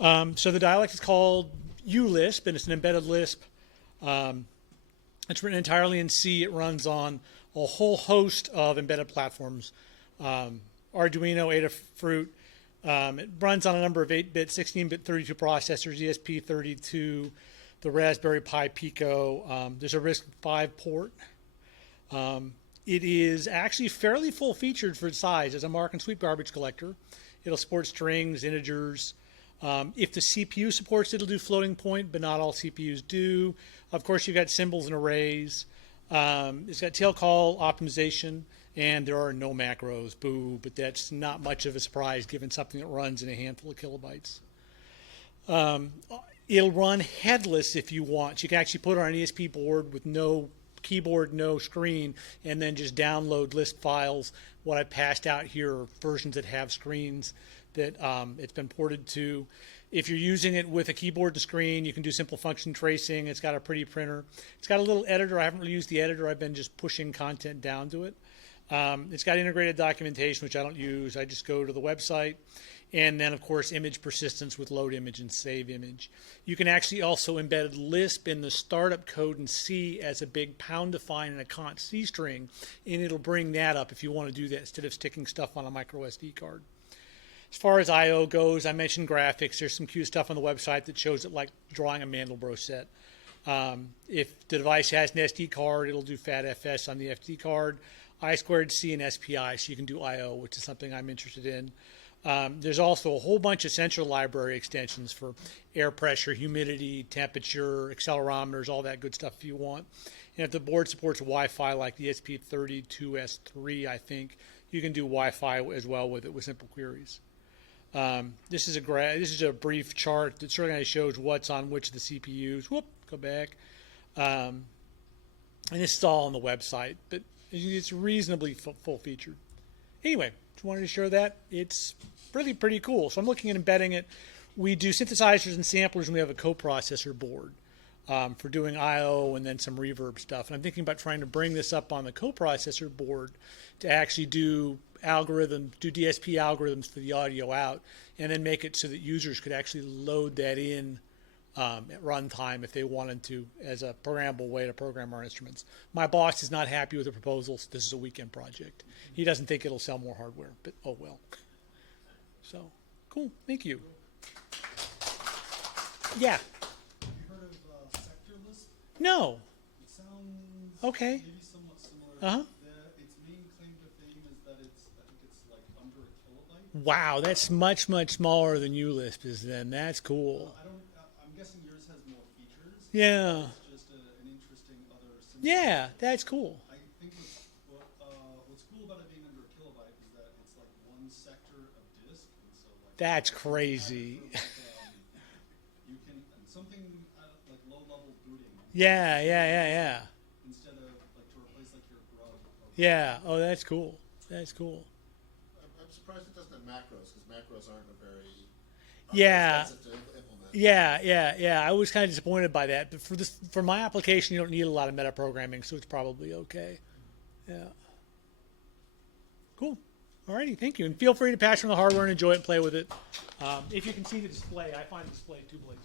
So the dialect is called uLisp, and it's an embedded Lisp. It's written entirely in C. It runs on a whole host of embedded platforms. Arduino, Adafruit. It runs on a number of 8-bit, 16-bit, 32 processors, ESP32, the Raspberry Pi Pico. There's a RISC-V port. It is actually fairly full-featured for its size as a mark and sweep garbage collector. It'll support strings, integers. If the CPU supports it, it'll do floating point, but not all CPUs do. Of course, you've got symbols and arrays. It's got tail call optimization, and there are no macros. Boo, but that's not much of a surprise given something that runs in a handful of kilobytes. It'll run headless if you want. You can actually put it on an ESP board with no keyboard, no screen, and then just download Lisp files. What I passed out here are versions that have screens that it's been ported to. If you're using it with a keyboard and screen, you can do simple function tracing. It's got a pretty printer. It's got a little editor. I haven't really used the editor. I've been just pushing content down to it. It's got integrated documentation, which I don't use. I just go to the website. And then, of course, image persistence with load image and save image. You can actually also embed Lisp in the startup code in C as a big pound define and a const C string, and it'll bring that up if you want to do that instead of sticking stuff on a micro SD card. As far as I/O goes, I mentioned graphics. There's some cute stuff on the website that shows it like drawing a Mandelbrot set. If the device has an SD card, it'll do FATFS on the SD card, I2C and SPI, so you can do I/O, which is something I'm interested in. There's also a whole bunch of sensor library extensions for air pressure, humidity, temperature, accelerometers, all that good stuff if you want. And if the board supports Wi-Fi like the ESP32S3, I think, you can do Wi-Fi as well with it with simple queries. This is a brief chart that sort of kind of shows what's on which of the CPUs. Whoop, go back. And this is all on the website, but it's reasonably full-featured. Anyway, just wanted to share that. It's really pretty cool. So I'm looking at embedding it. We do synthesizers and samplers, and we have a coprocessor board for doing I/O and then some reverb stuff. And I'm thinking about trying to bring this up on the coprocessor board to actually do DSP algorithms for the audio out, and then make it so that users could actually load that in at runtime if they wanted to as a programmable way to program our instruments. My boss is not happy with the proposals. This is a weekend project. He doesn't think it'll sell more hardware, but oh well. So, cool. Thank you. Yeah. Have you heard of sector Lisp? No. It sounds okay. Maybe somewhat similar. Uh-huh. Its main claim to fame is that I think it's like under a kilobyte. Wow, that's much, much smaller than uLisp is then. That's cool. I'm guessing yours has more features. Yeah. It's just an interesting other similar. Yeah, that's cool. I think what's cool about it being under a kilobyte is that it's like one sector of disk, and so like That's crazy. You can something like low-level booting. Yeah. Instead of like to replace like your grub. Yeah. Oh, that's cool. That's cool. I'm surprised it doesn't have macros, because macros aren't a very Yeah. expensive to implement. Yeah. I was kind of disappointed by that, but for my application, you don't need a lot of meta programming, so it's probably okay. Yeah. Cool. Alrighty, thank you, and feel free to pass on the hardware and enjoy it and play with it. If you can see the display, I find the display too blazing.